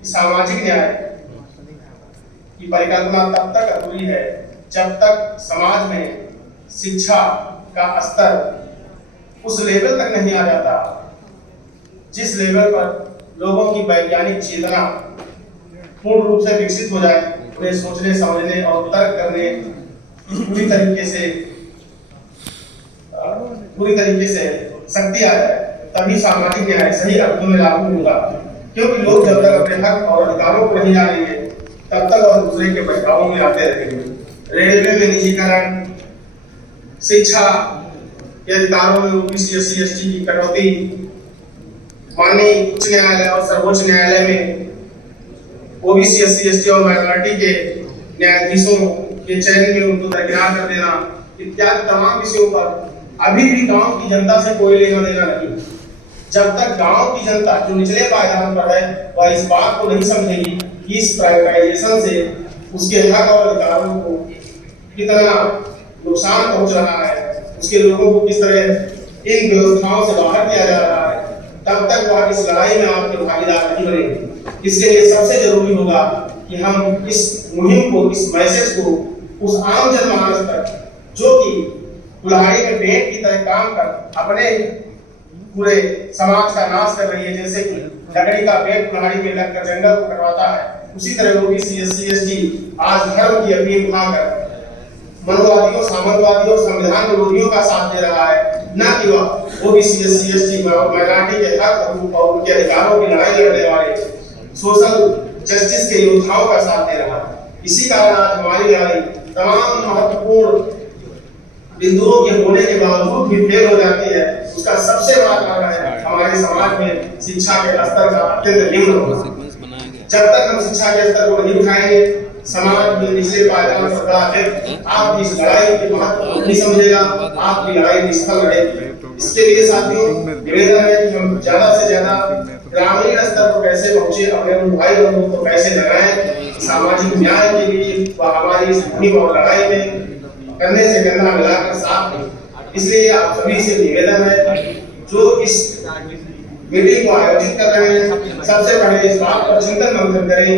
कि सामाजिक न्याय की परिकल्पना तब तक अधूरी है जब तक समाज में शिक्षा का स्तर उस लेवल तक नहीं आ जाता जिस लेवल पर लोगों की वैज्ञानिक चेतना पूर्ण रूप से विकसित हो जाए, उन्हें सोचने समझने और तर्क करने पूरी तरीके से शक्ति आ जाए, तभी सामाजिक न्याय सही अर्थों में लागू होगा। क्योंकि लोग जब तक अपने हक और अधिकारों को नहीं जानेंगे तब तक और दूसरे के बहकावों में आते रहेंगे। रेलवे में निजीकरण, शिक्षा के अधिकारों में ओबीसी एससी एसटी की कटौती, माननीय उच्च न्यायालय और सर्वोच्च न्यायालय में ओबीसी एससी एसटी और माइनॉरिटी के न्यायाधीशों के चयन में उनको दरकिनार कर देना इत्यादि तमाम विषयों पर अभी भी गांव की जनता से कोई लेना देना नहीं। जब तक गांव की जनता जो निचले पायदान पर है वह इस बात को नहीं समझेगी कि इस प्राइवेटाइजेशन से उसके हक और अधिकारों को कितना नुकसान पहुंच रहा है, उसके लोगों को किस तरह इन व्यवस्थाओं से बाहर किया जा रहा है, तब तक वह इस लड़ाई में आपके भागीदार नहीं बनेंगे। इसके लिए सबसे जरूरी होगा कि हम इस मुहिम को, इस मैसेज को उस आम जनमानस तक जो कि कुल्हाड़ी में पेंट की तरह काम कर अपने पूरे समाज का नाश कर रही है, जैसे कि लकड़ी का पेंट कुल्हाड़ी में लगकर जंगल को कटवाता है, उसी तरह ओबीसी एससी एसटी आज धर्म की अपील उठाकर मनोवादियों, सामंतवादियों, संविधान विरोधियों का साथ दे रहा है, न कि वह ओबीसी एससी एसटी माइनॉरिटी के हक और उनके अधिकारों की लड़ाई लड़ने वाले सोशल जस्टिस के योद्धाओं का साथ दे रहा है। इसी कारण आज हमारी लड़ाई तमाम महत्वपूर्ण बिंदुओं के होने के बावजूद भी फेल हो जाती है। उसका सबसे बड़ा कारण है हमारे समाज में शिक्षा के स्तर का अत्यंत निम्न होना। जब तक हम शिक्षा के स्तर को नहीं उठाएंगे, समाज में निचले पायदान पर खड़ा है, आप इस लड़ाई के महत्व को नहीं समझेगा, आपकी लड़ाई निष्फल रहेगी। इसके लिए साथियों निवेदन है कि हम ज्यादा से ज्यादा ग्रामीण स्तर पर कैसे पहुंचे, अपने उन भाई बंधुओं को कैसे लगाएं, सामाजिक न्याय के लिए वह हमारी इस मुहिम और लड़ाई में करने से कंधा मिलाकर साथ में। इसलिए आप सभी से निवेदन है जो इस मीटिंग को आयोजित कर रहे हैं, सबसे पहले इस बात पर चिंतन मंथन करें,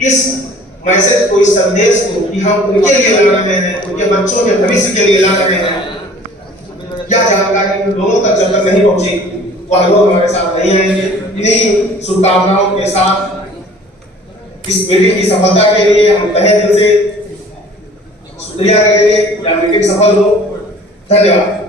इस मैसेज को, इस संदेश को कि हम उनके लिए लड़ रहे हैं, उनके बच्चों के भविष्य के लिए लड़ रहे हैं। यह जानकारी लोगों तक जब तक नहीं पहुंची वह लोग हमारे साथ नहीं आएंगे। इन्हीं शुभकामनाओं के साथ इस मीटिंग की सफलता के लिए हम तहे दिल से शुक्रिया करेंगे या मीटिंग सफल हो। धन्यवाद।